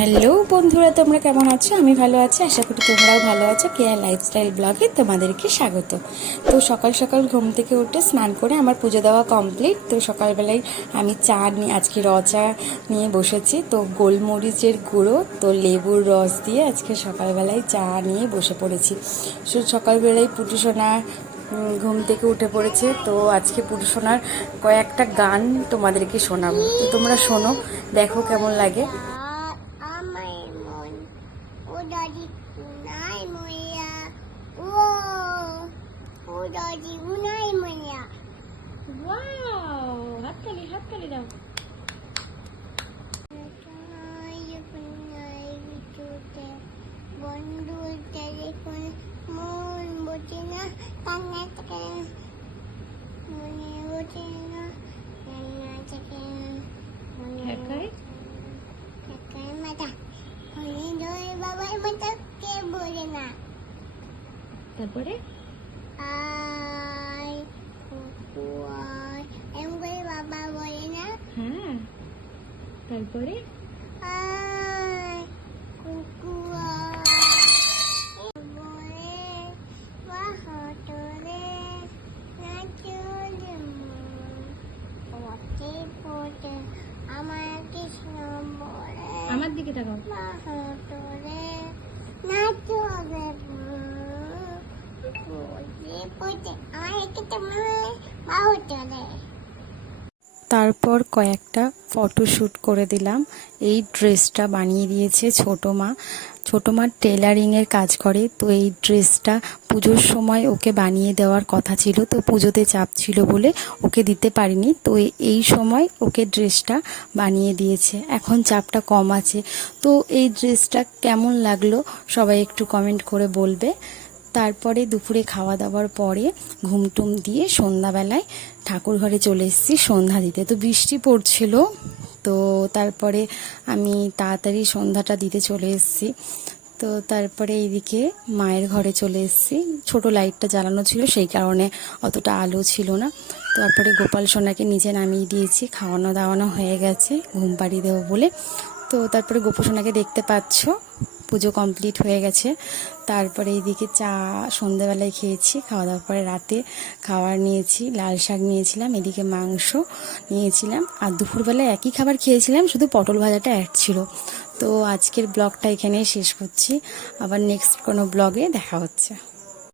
Hello বন্ধুরা, তোমরা কেমন আছো? আমি ভালো আছি, আশা করি তোমরাও ভালো আছো। কেয়া লাইফস্টাইল ব্লগে তোমাদেরকে স্বাগত। তো সকাল সকাল ঘুম থেকে উঠে স্নান করে আমার পুজো দেওয়া কমপ্লিট। তো সকালবেলায় আমি চা নিয়ে, আজকে চা নিয়ে বসেছি। তো গোলমরিচের গুঁড়ো, তো লেবুর রস দিয়ে আজকে সকালবেলায় চা নিয়ে বসে পড়েছি। সকালবেলায় পুটুসোনা ঘুম থেকে উঠে পড়েছে। তো আজকে পুটুসোনার কয়েকটা গান তোমাদেরকে শোনাবো, তো তোমরা শোনো, দেখো কেমন লাগে। Udadi unai moya. Udadi unai moya. Wow, হাততালি দাও। বন্ধু টেলিফোন মন বোঝে না, কান্না থেকে মনে বোঝে না, কান্না থেকে মনে একাই মাথা হয়ে ধরে বাবার মাথা কে বোঝে না। তারপরে আই কুকু আই এম করে বাবা বলে না। হ্যাঁ, তারপরে আই কুকু আই বলে বাহাতরে না চলে পথে পথে আমার কৃষ্ণ বলে আমার দিকে তাকাও। বাহাতরে না চলে পথে পথে আমার একে তোমার বাহাতরে। তারপর কয়েকটা ফটোশ্যুট করে দিলাম। এই ড্রেসটা বানিয়ে দিয়েছে ছোটো মা টেলারিংয়ের কাজ করে। তো এই ড্রেসটা পুজোর সময় ওকে বানিয়ে দেওয়ার কথা ছিল, তো পুজোতে চাপ ছিল বলে ওকে দিতে পারিনি। তো এই সময় ওকে ড্রেসটা বানিয়ে দিয়েছে, এখন চাপটা কম আছে। তো এই ড্রেসটা কেমন লাগলো সবাই একটু কমেন্ট করে বলবে। তারপরে দুপুরে খাওয়া দাওয়ার পরে ঘুমটুম দিয়ে সন্ধ্যাবেলায় ঠাকুর ঘরে চলে এসেছি সন্ধ্যা দিতে। তো বৃষ্টি পড়ছিল, তো তারপরে আমি তাড়াতাড়ি সন্ধ্যাটা দিতে চলে এসেছি। তো তারপরে এইদিকে মায়ের ঘরে চলে এসেছি। ছোট লাইটটা জ্বালানো ছিল, সেই কারণে অতটা আলো ছিল না। তারপরে গোপাল সোনাকে নিচে নামিয়ে দিয়েছি, খাওয়ানো দাওয়ানো হয়ে গেছে ঘুম পাড়িয়ে দেবো বলে। তো তারপরে গোপাল সোনাকে দেখতে পাচ্ছ, পুজো কমপ্লিট হয়ে গেছে। তারপরে এইদিকে চা সন্ধ্যাবেলায় খেয়েছি, খাওয়া দাওয়ার পরে রাতে খাবার নিয়েছি, লাল শাক নিয়েছিলাম, এদিকে মাংস নিয়েছিলাম, আর দুপুরবেলায় একই খাবার খেয়েছিলাম, শুধু পটল ভাজাটা অ্যাড ছিল। তো আজকের ব্লগটা এখানেই শেষ করছি, আবার নেক্সট কোনো ব্লগে দেখা হচ্ছে।